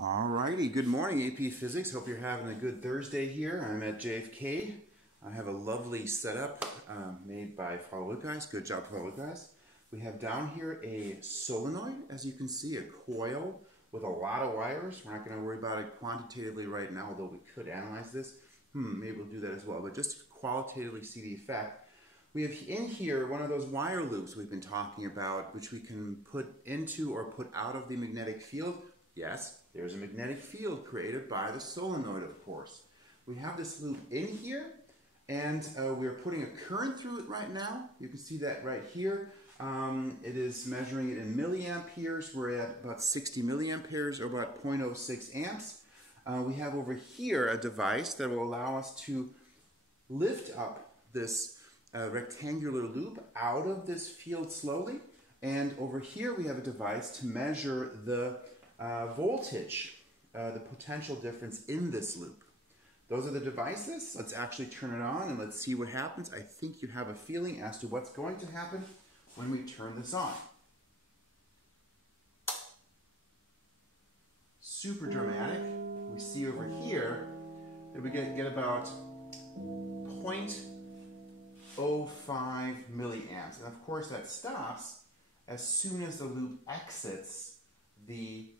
Alrighty, good morning AP Physics. Hope you're having a good Thursday here. I'm at JFK. I have a lovely setup made by Faraday guys. Good job, Faraday guys. We have down here a solenoid, as you can see, a coil with a lot of wires. We're not going to worry about it quantitatively right now, although we could analyze this. Maybe we'll do that as well, but just to qualitatively see the effect. We have in here one of those wire loops we've been talking about, which we can put into or put out of the magnetic field. Yes, there's a magnetic field created by the solenoid, of course. We have this loop in here, and we're putting a current through it right now. You can see that right here. It is measuring it in milliamperes. We're at about 60 milliamperes, or about 0.06 amps. We have over here a device that will allow us to lift up this rectangular loop out of this field slowly. And over here we have a device to measure the voltage, the potential difference in this loop. Those are the devices. Let's actually turn it on and let's see what happens. I think you have a feeling as to what's going to happen when we turn this on. Super dramatic. We see over here that we get about 0.05 milliamps. And of course that stops as soon as the loop exits the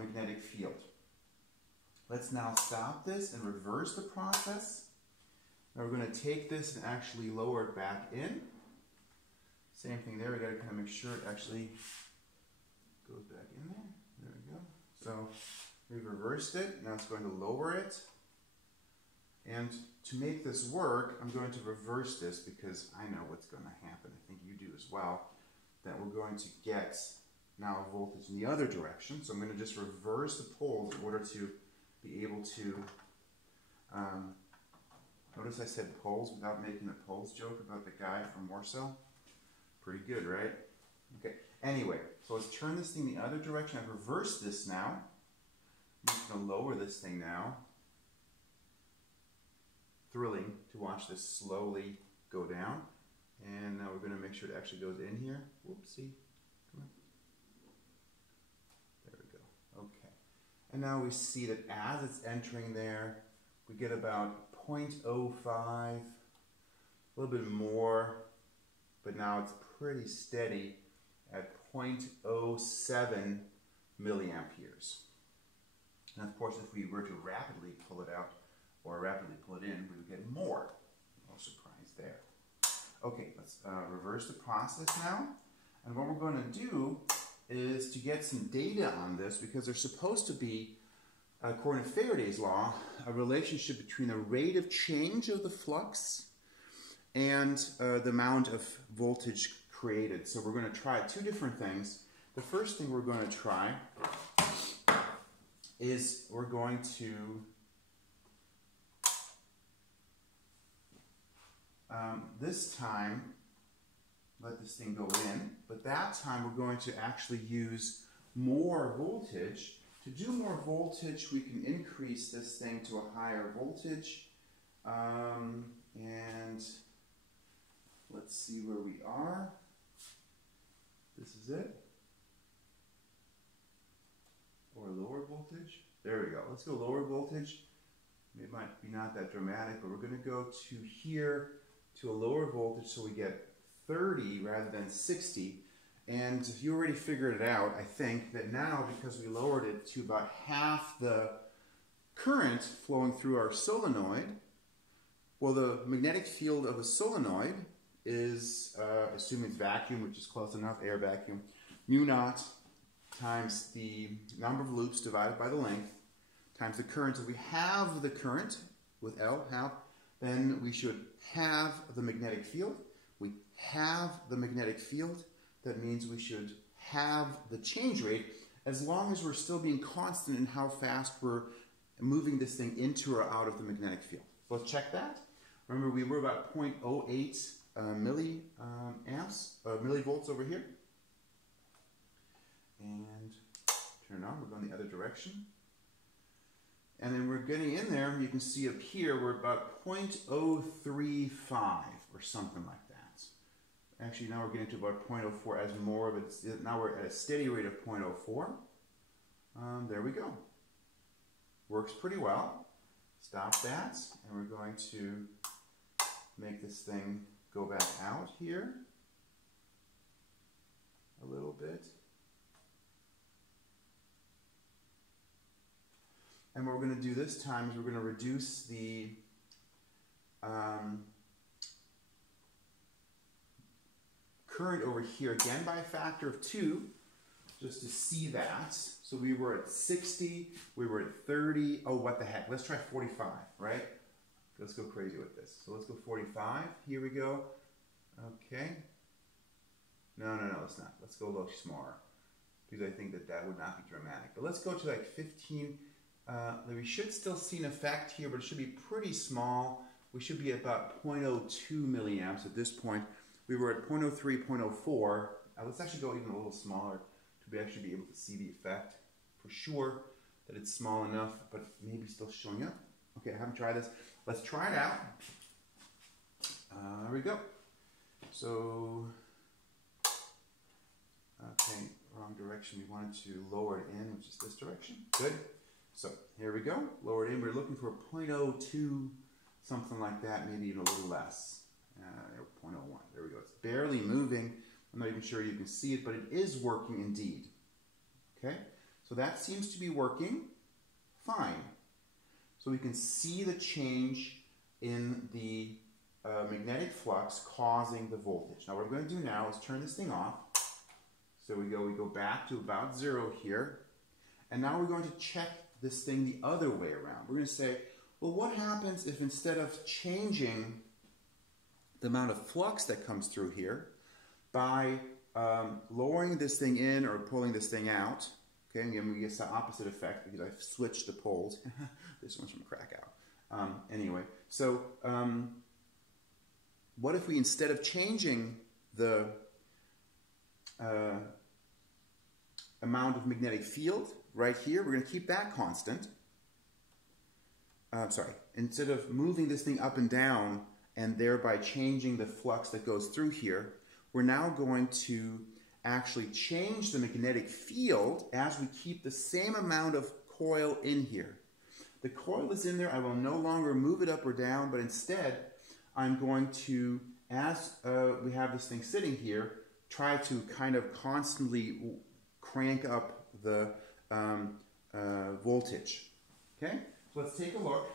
magnetic field. Let's now stop this and reverse the process. Now we're going to take this and actually lower it back in. Same thing there, we got to kind of make sure it actually goes back in there. There we go. So we've reversed it. Now it's going to lower it. And to make this work, I'm going to reverse this because I know what's going to happen. I think you do as well. That we're going to get now voltage in the other direction. So I'm going to just reverse the poles in order to be able to, notice I said poles without making the poles joke about the guy from Warsaw. Pretty good, right? Okay, anyway, so let's turn this thing the other direction. I've reversed this now. I'm just going to lower this thing now. Thrilling to watch this slowly go down. And now we're going to make sure it actually goes in here. Whoopsie. Come on. There we go. Okay. And now we see that as it's entering there, we get about 0.05, a little bit more, but now it's pretty steady at 0.07 milliamperes. And of course, if we were to rapidly pull it out or rapidly pull it in, we would get more. No surprise there. Okay, let's reverse the process now. And what we're going to do is to get some data on this, because there's supposed to be, according to Faraday's law, a relationship between the rate of change of the flux and the amount of voltage created. So we're going to try two different things. The first thing we're going to try is we're going to this time let this thing go in, but that time we're going to actually use more voltage. To do more voltage, we can increase this thing to a higher voltage, and let's see where we are. This is it. Or lower voltage. There we go. Let's go lower voltage. It might be not that dramatic, but we're going to go to here to a lower voltage so we get 30 rather than 60. And you already figured it out, I think, that now because we lowered it to about half the current flowing through our solenoid, well, the magnetic field of a solenoid is, assuming it's vacuum, which is close enough, air vacuum, mu naught times the number of loops divided by the length times the current. If we have the current with L, then we should have the magnetic field. We have the magnetic field. That means we should have the change rate as long as we're still being constant in how fast we're moving this thing into or out of the magnetic field. So let's check that. Remember, we were about 0.08 millivolts over here. And turn it on. We're going the other direction. And then we're getting in there. You can see up here we're about 0.035 or something like that. Actually, now we're getting to about 0.04 as more of it. Now we're at a steady rate of 0.04. There we go. Works pretty well. Stop that, and we're going to make this thing go back out here a little bit. And what we're going to do this time is we're going to reduce the current over here again by a factor of 2, just to see that. So we were at 60, we were at 30. Oh, what the heck? Let's try 45, right? Let's go crazy with this. So let's go 45. Here we go. Okay. No, let's not. Let's go a little smaller, because I think that would not be dramatic. But let's go to like 15. We should still see an effect here, but it should be pretty small. We should be at about 0.02 milliamps at this point. We were at 0.03, 0.04. Let's actually go even a little smaller to actually be able to see the effect for sure that it's small enough, but maybe still showing up. Okay, I haven't tried this. Let's try it out. There we go. So, okay, wrong direction. We wanted to lower it in, which is this direction. Good. So here we go. Lower it in. We're looking for 0.02, something like that, maybe even a little less. 0.01. There we go. It's barely moving. I'm not even sure you can see it, but it is working indeed. Okay? So that seems to be working fine. So we can see the change in the magnetic flux causing the voltage. Now what we're going to do now is turn this thing off. So we go back to about 0 here. And now we're going to check this thing the other way around. We're going to say, well, what happens if instead of changing the amount of flux that comes through here by lowering this thing in or pulling this thing out, okay, and again we get the opposite effect because I've switched the poles. This one's from Krakow. Anyway, so what if we, instead of changing the amount of magnetic field right here, we're going to keep that constant. Instead of moving this thing up and down and thereby changing the flux that goes through here, we're now going to actually change the magnetic field as we keep the same amount of coil in here. The coil is in there. I will no longer move it up or down, but instead I'm going to, as we have this thing sitting here, try to kind of constantly crank up the voltage. Okay, so let's take a look.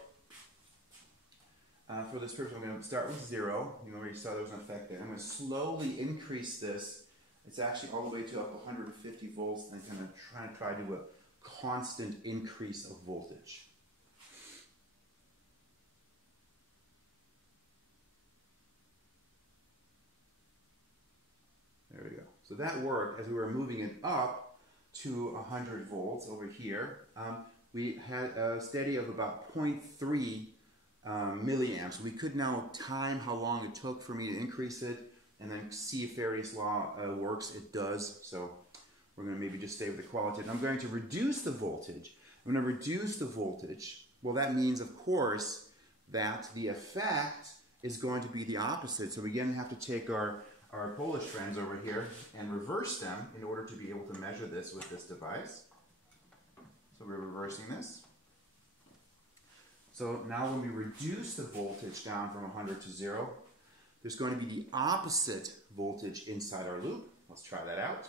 For this purpose, I'm going to start with 0. You already saw there was an effect there. I'm going to slowly increase this. It's actually all the way to up 150 volts, and I'm going to try to do a constant increase of voltage. There we go. So that worked. As we were moving it up to 100 volts over here, we had a steady of about 0.3 milliamps. We could now time how long it took for me to increase it and then see if Faraday's law works. It does. So we're going to maybe just stay with the qualitative. I'm going to reduce the voltage. I'm going to reduce the voltage. Well, that means, of course, that the effect is going to be the opposite. So we again have to take our Polish friends over here and reverse them in order to be able to measure this with this device. So we're reversing this. So now when we reduce the voltage down from 100 to 0, there's going to be the opposite voltage inside our loop. Let's try that out.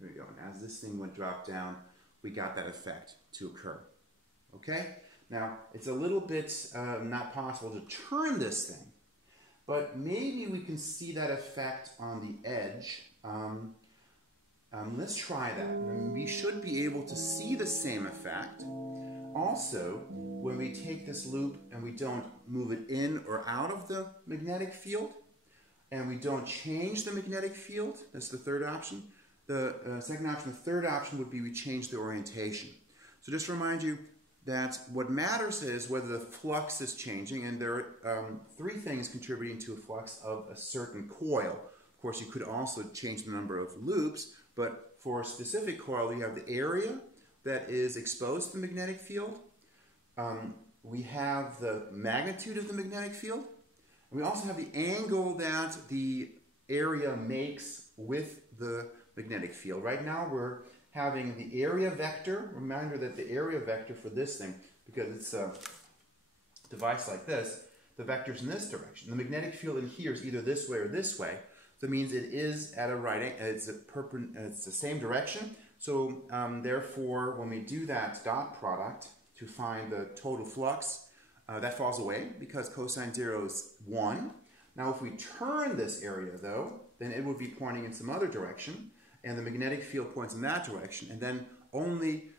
There we go. And as this thing went drop down, we got that effect to occur. Okay? Now, it's a little bit not possible to turn this thing, but maybe we can see that effect on the edge. Let's try that. And we should be able to see the same effect. Also, when we take this loop and we don't move it in or out of the magnetic field, and we don't change the magnetic field, that's the third option. The second option, the third option would be we change the orientation. So just to remind you that what matters is whether the flux is changing, and there are 3 things contributing to a flux of a certain coil. Of course, you could also change the number of loops, but for a specific coil, you have the area that is exposed to the magnetic field. We have the magnitude of the magnetic field. And we also have the angle that the area makes with the magnetic field. Right now, we're having the area vector. Reminder that the area vector for this thing, because it's a device like this, the vector's in this direction. The magnetic field in here is either this way or this way. So it means it is at a right angle. It's the same direction. So therefore, when we do that dot product to find the total flux, that falls away because cosine 0 is 1. Now if we turn this area though, then it would be pointing in some other direction, and the magnetic field points in that direction, and then only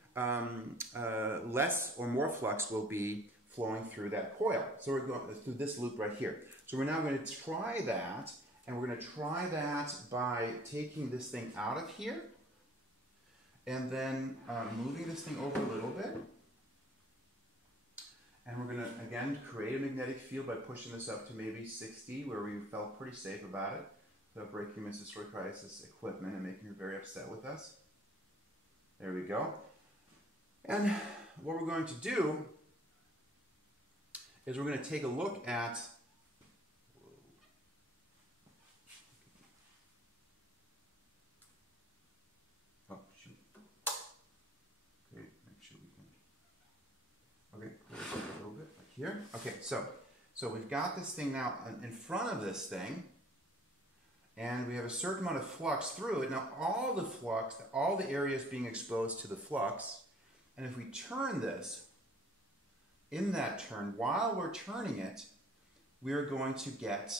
less or more flux will be flowing through that coil. So we're going through this loop right here. So we're now going to try that, and we're going to try that by taking this thing out of here, and then moving this thing over a little bit. And we're going to, again, create a magnetic field by pushing this up to maybe 60, where we felt pretty safe about it, without breaking Mrs. Roykreis's equipment and making her very upset with us. There we go. And what we're going to do is we're going to take a look at here. Okay, so we've got this thing now in front of this thing, and we have a certain amount of flux through it. Now all the flux, all the area is being exposed to the flux, and if we turn this, in that turn, while we're turning it, we're going to get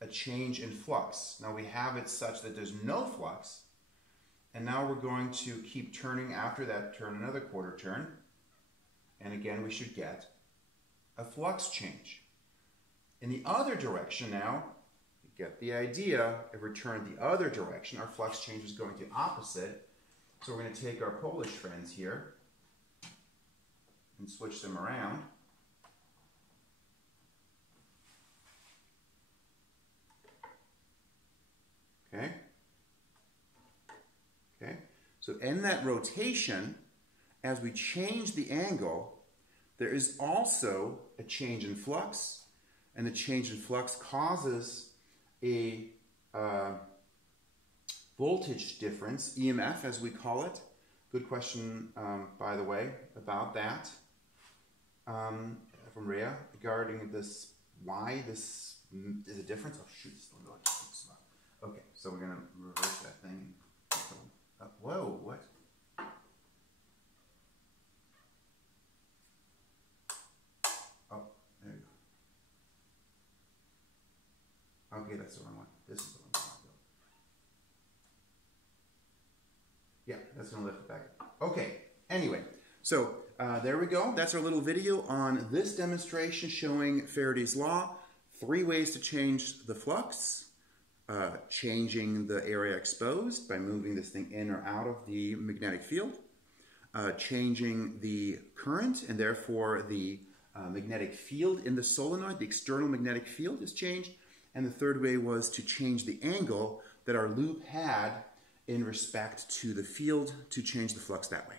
a change in flux. Now we have it such that there's no flux, and now we're going to keep turning after that turn, another quarter turn, and again we should get a flux change. In the other direction now, you get the idea, if we turn the other direction, our flux change is going to opposite. So we're going to take our Polish friends here and switch them around. Okay. Okay. So in that rotation, as we change the angle, there is also a change in flux, and the change in flux causes a voltage difference, EMF as we call it. Good question, by the way, about that from Rhea regarding this, why this is a difference. Oh shoot, it's still going. Okay, so we're going to reverse that thing. Whoa, what? Okay, that's the wrong one. This is the wrong one. Yeah, that's going to lift it back. Okay, anyway, so there we go. That's our little video on this demonstration showing Faraday's law. 3 ways to change the flux. Changing the area exposed by moving this thing in or out of the magnetic field. Changing the current, and therefore the magnetic field in the solenoid, the external magnetic field is changed. And the third way was to change the angle that our loop had in respect to the field to change the flux that way.